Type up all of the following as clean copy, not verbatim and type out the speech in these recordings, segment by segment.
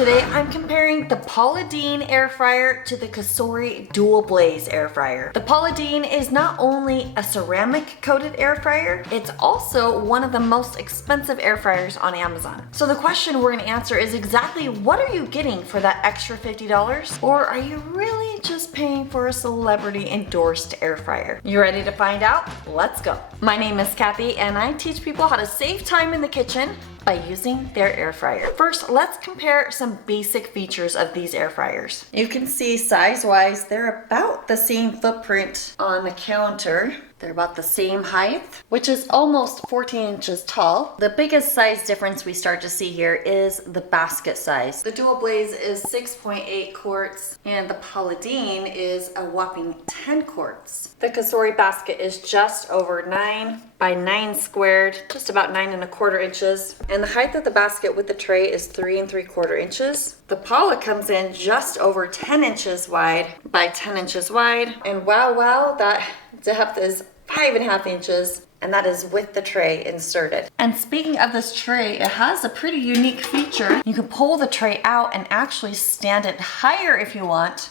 Today I'm comparing the Paula Deen air fryer to the Cosori dual blaze air fryer. The Paula Deen is not only a ceramic coated air fryer, it's also one of the most expensive air fryers on Amazon. So the question we're gonna answer is exactly what are you getting for that extra $50? Or are you really just paying for a celebrity endorsed air fryer? You ready to find out? Let's go. My name is Kathy and I teach people how to save time in the kitchen by using their air fryer. First, let's compare some basic features of these air fryers. You can see size-wise, they're about the same footprint on the counter. They're about the same height, which is almost 14 inches tall. The biggest size difference we start to see here is the basket size. The dual blaze is 6.8 quarts and the Paula Deen is a whopping 10 quarts. The Cosori basket is just over 9 by 9 squared, just about 9 1/4 inches. And the height of the basket with the tray is 3 3/4 inches. The Paula comes in just over 10 inches wide by 10 inches wide. And wow, that depth is 5 1/2 inches, and that is with the tray inserted. And speaking of this tray, it has a pretty unique feature. You can pull the tray out and actually stand it higher if you want.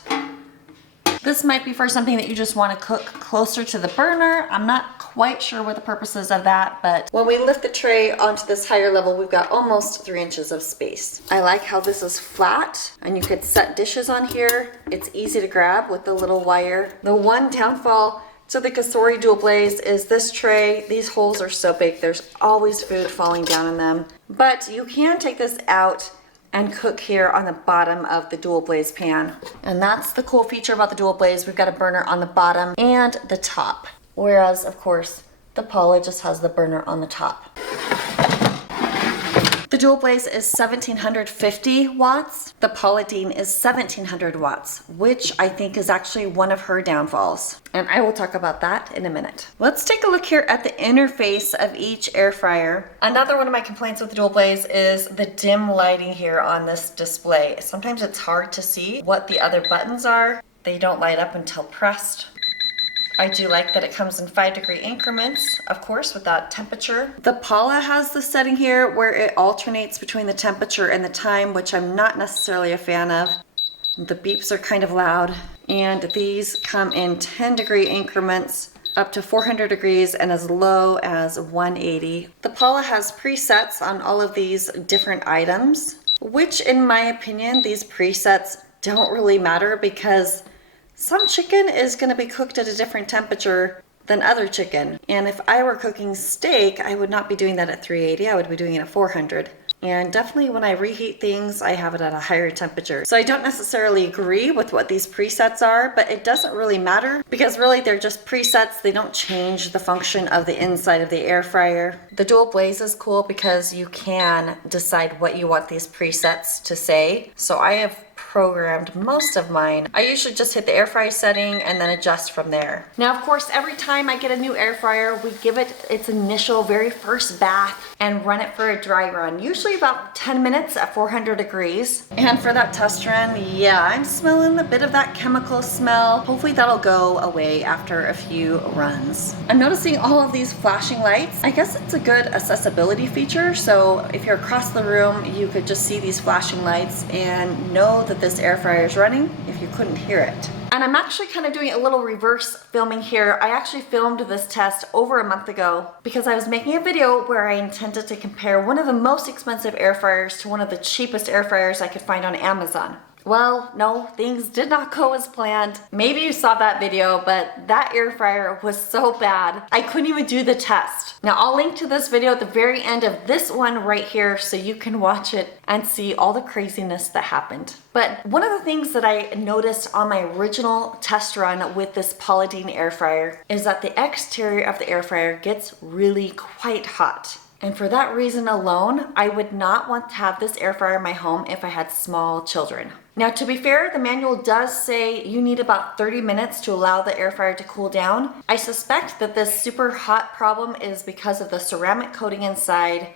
This might be for something that you just want to cook closer to the burner. I'm not quite sure what the purpose is of that, but when we lift the tray onto this higher level, we've got almost 3 inches of space. I like how this is flat and you could set dishes on here. It's easy to grab with the little wire. The one downfall to the Cosori dual blaze is this tray. These holes are so big, there's always food falling down in them. But you can take this out and cook here on the bottom of the dual blaze pan. And that's the cool feature about the dual blaze. We've got a burner on the bottom and the top. Whereas, of course, the Paula just has the burner on the top. The dual blaze is 1750 watts. The Paula Deen is 1700 watts, which I think is actually one of her downfalls. And I will talk about that in a minute. Let's take a look here at the interface of each air fryer. Another one of my complaints with the dual blaze is the dim lighting here on this display. Sometimes it's hard to see what the other buttons are. They don't light up until pressed. I do like that it comes in 5-degree increments, of course, with that temperature. The Paula has the setting here where it alternates between the temperature and the time, which I'm not necessarily a fan of. The beeps are kind of loud. And these come in 10-degree increments up to 400 degrees and as low as 180. The Paula has presets on all of these different items, which in my opinion, these presets don't really matter because some chicken is going to be cooked at a different temperature than other chicken. And if I were cooking steak, I would not be doing that at 380. I would be doing it at 400. And definitely when I reheat things, I have it at a higher temperature. So I don't necessarily agree with what these presets are, but it doesn't really matter because really they're just presets. They don't change the function of the inside of the air fryer. The dual blaze is cool because you can decide what you want these presets to say. So I have programmed most of mine. I usually just hit the air fry setting and then adjust from there. Now, of course, every time I get a new air fryer, we give it its initial very first bath and run it for a dry run, usually about 10 minutes at 400 degrees. And for that test run, yeah, I'm smelling a bit of that chemical smell. Hopefully that'll go away after a few runs. I'm noticing all of these flashing lights. I guess it's a good accessibility feature. So if you're across the room, you could just see these flashing lights and know that this air fryer is running if you couldn't hear it. And I'm actually kind of doing a little reverse filming here. I actually filmed this test over a month ago because I was making a video where I intended to compare one of the most expensive air fryers to one of the cheapest air fryers I could find on Amazon. Well, no, things did not go as planned. Maybe you saw that video, but that air fryer was so bad, I couldn't even do the test. Now, I'll link to this video at the very end of this one right here so you can watch it and see all the craziness that happened. But one of the things that I noticed on my original test run with this Paula Deen air fryer is that the exterior of the air fryer gets really quite hot. And for that reason alone, I would not want to have this air fryer in my home if I had small children. Now, to be fair, the manual does say you need about 30 minutes to allow the air fryer to cool down. I suspect that this super hot problem is because of the ceramic coating inside,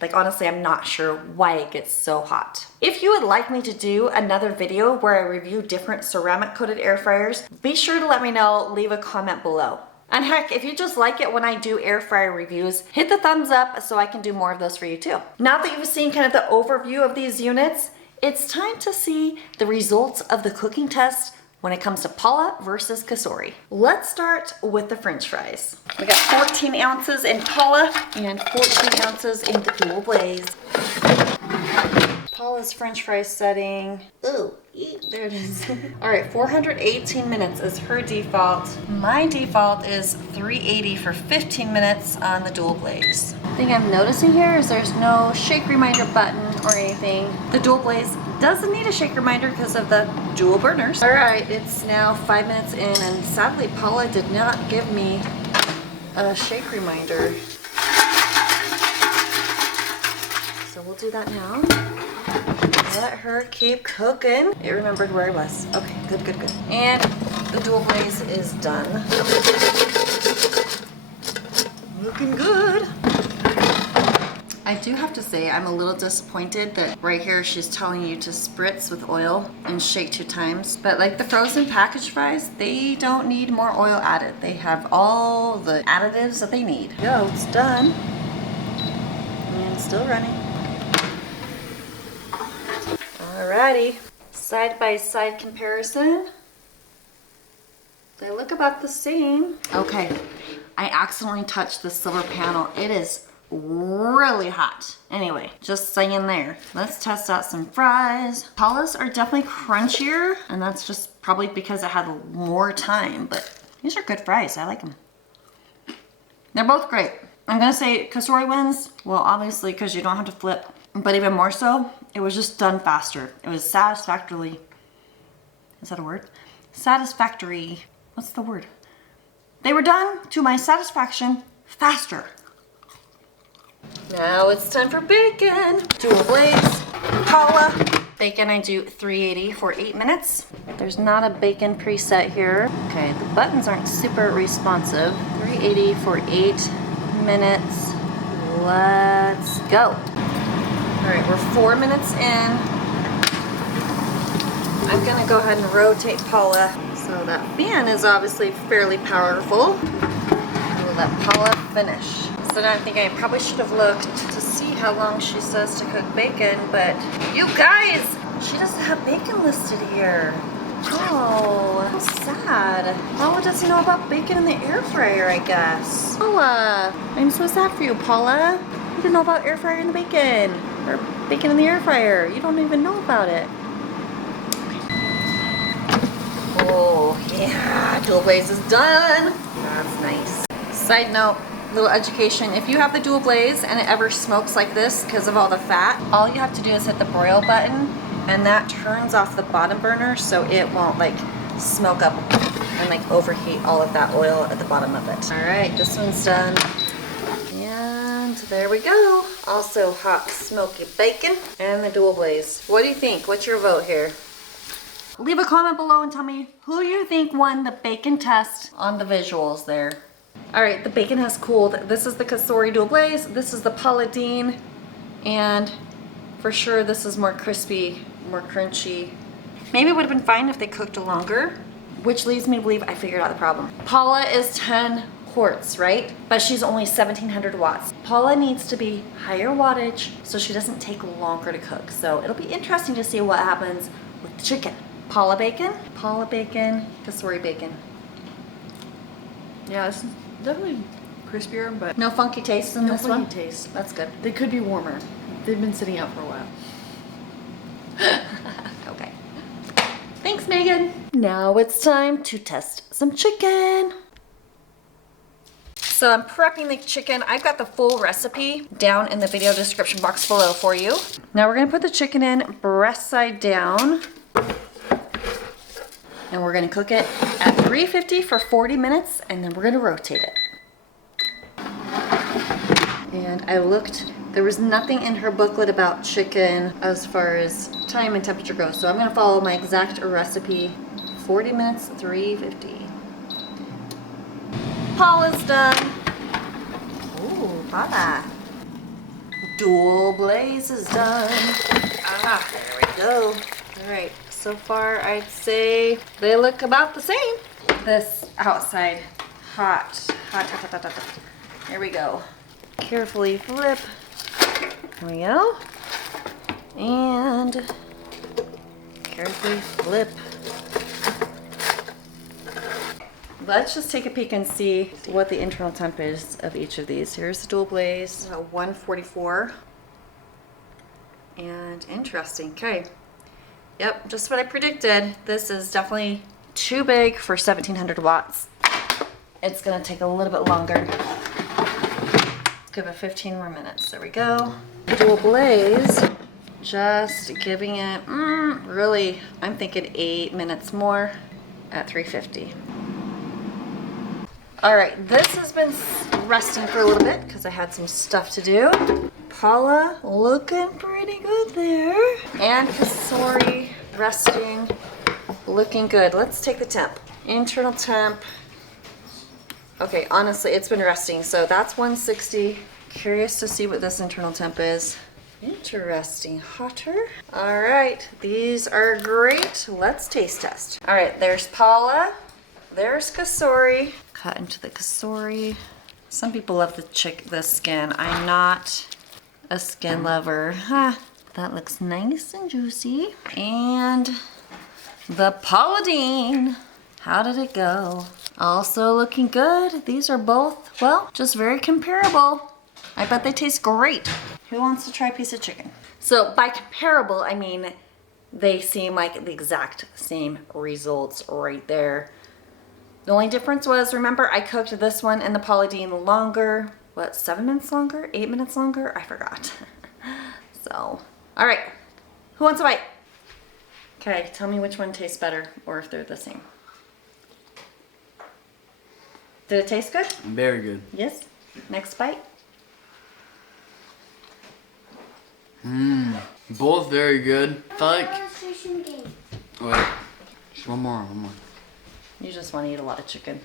but honestly, I'm not sure why it gets so hot. If you would like me to do another video where I review different ceramic coated air fryers, be sure to let me know, leave a comment below. And heck, if you just like it when I do air fryer reviews, hit the thumbs up so I can do more of those for you too. Now that you've seen kind of the overview of these units, it's time to see the results of the cooking test when it comes to Paula versus Cosori. Let's start with the French fries. We got 14 ounces in Paula and 14 ounces in the dual blaze. Paula's French fry setting. Ooh, there it is. All right, 418 minutes is her default. My default is 380 for 15 minutes on the dual blaze. The thing I'm noticing here is there's no shake reminder button or anything. The dual blaze doesn't need a shake reminder because of the dual burners. All right, it's now 5 minutes in, and sadly Paula did not give me a shake reminder. So we'll do that now. Let her keep cooking. It remembered where I was. Okay, good, good, good. And the dual blaze is done. Looking good. I do have to say I'm a little disappointed that right here she's telling you to spritz with oil and shake 2 times. But like the frozen packaged fries, they don't need more oil added. They have all the additives that they need. Yo, it's done. And still running. Alrighty, side by side comparison. They look about the same. Okay, I accidentally touched the silver panel. It is really hot. Anyway, just saying there. Let's test out some fries. Paula's are definitely crunchier, and that's just probably because I had more time, but these are good fries. I like them. They're both great. I'm gonna say Cosori wins. Well, obviously, because you don't have to flip, but even more so, it was just done faster. It was satisfactorily, is that a word? Satisfactory, what's the word? They were done to my satisfaction faster. Now it's time for bacon. Dual blaze, Paula. Bacon I do 380 for 8 minutes. There's not a bacon preset here. Okay, the buttons aren't super responsive. 380 for 8 minutes. Let's go. All right, we're 4 minutes in. I'm gonna go ahead and rotate Paula. So that fan is obviously fairly powerful. We'll let Paula finish. So now I'm thinking I probably should have looked to see how long she says to cook bacon, but you guys, she doesn't have bacon listed here. Oh, how sad. Paula doesn't know about bacon in the air fryer, I guess. Paula, I'm so sad for you, Paula. You didn't know about air fryer and the bacon. Or bacon in the air fryer. You don't even know about it. Oh, yeah, dual blaze is done. That's nice. Side note, little education. If you have the dual blaze and it ever smokes like this because of all the fat, all you have to do is hit the broil button, and that turns off the bottom burner so it won't like smoke up and like overheat all of that oil at the bottom of it. All right, this one's done. And there we go. Also hot smoky bacon and the dual blaze. What do you think? What's your vote here? Leave a comment below and tell me who you think won the bacon test on the visuals there. All right, the bacon has cooled. This is the Cosori dual blaze. This is the Paula Deen. And for sure this is more crispy, more crunchy. Maybe it would have been fine if they cooked longer, which leads me to believe I figured out the problem. Paula is 10 quarts, right? But she's only 1700 watts. Paula needs to be higher wattage so she doesn't take longer to cook. So it'll be interesting to see what happens with the chicken. Paula bacon, Cosori bacon. Yeah, it's definitely crispier, but no funky taste in this one? No funky taste. That's good. They could be warmer. They've been sitting out for a while. Okay. Thanks, Megan. Now it's time to test some chicken. So I'm prepping the chicken. I've got the full recipe down in the video description box below for you. Now we're gonna put the chicken in breast side down. And we're gonna cook it at 350 for 40 minutes, and then we're gonna rotate it. And I looked, there was nothing in her booklet about chicken as far as time and temperature goes. So I'm gonna follow my exact recipe. 40 minutes, 350. Paula's done. Ooh, Paula. Dual blaze is done. Ah, there we go. All right. So far, I'd say they look about the same. This outside, hot. Here we go. Carefully flip. There we go. And Carefully flip. Let's just take a peek and see what the internal temp is of each of these. Here's the dual blaze, 144. And interesting, okay. Yep, just what I predicted. This is definitely too big for 1700 watts. It's gonna take a little bit longer. Give it 15 more minutes. There we go. Dual blaze, just giving it, really, I'm thinking 8 minutes more at 350. All right, this has been resting for a little bit because I had some stuff to do. Paula looking pretty good there. And Cosori resting, looking good. Let's take the temp. Internal temp. Okay, honestly, it's been resting. So that's 160. Curious to see what this internal temp is. Interesting, hotter. All right, these are great. Let's taste test. All right, there's Paula. There's Cosori. Cut into the Cosori. Some people love the skin. I'm not a skin lover. Huh. That looks nice and juicy. And the Paula Deen. How did it go? Also looking good. These are both, well, just very comparable. I bet they taste great. Who wants to try a piece of chicken? So by comparable, I mean they seem like the exact same results right there. The only difference was, remember, I cooked this one and the Paula Deen longer. What, 7 minutes longer? 8 minutes longer? I forgot. So, all right. Who wants a bite? Okay, tell me which one tastes better or if they're the same. Did it taste good? Very good. Yes. Next bite. Both very good. I feel like. Wait. Just one more. You just want to eat a lot of chicken.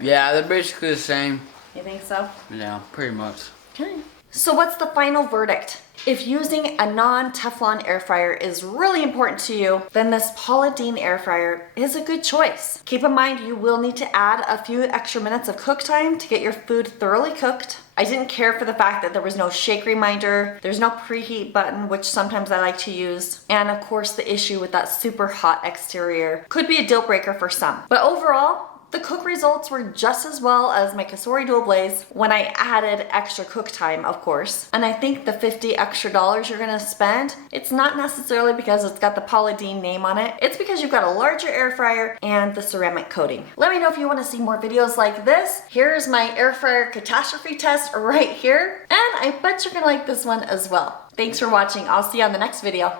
Yeah, they're basically the same. You think so? Yeah, pretty much. Okay. So what's the final verdict? If using a non-Teflon air fryer is really important to you, then this Paula Deen air fryer is a good choice. Keep in mind you will need to add a few extra minutes of cook time to get your food thoroughly cooked. I didn't care for the fact that there was no shake reminder, there's no preheat button, which sometimes I like to use, and of course the issue with that super hot exterior could be a deal breaker for some. But overall, the cook results were just as well as my Cosori dual blaze when I added extra cook time, of course. And I think the $50 extra you're gonna spend, it's not necessarily because it's got the Paula Deen name on it. It's because you've got a larger air fryer and the ceramic coating. Let me know if you wanna see more videos like this. Here's my air fryer catastrophe test right here. And I bet you're gonna like this one as well. Thanks for watching. I'll see you on the next video.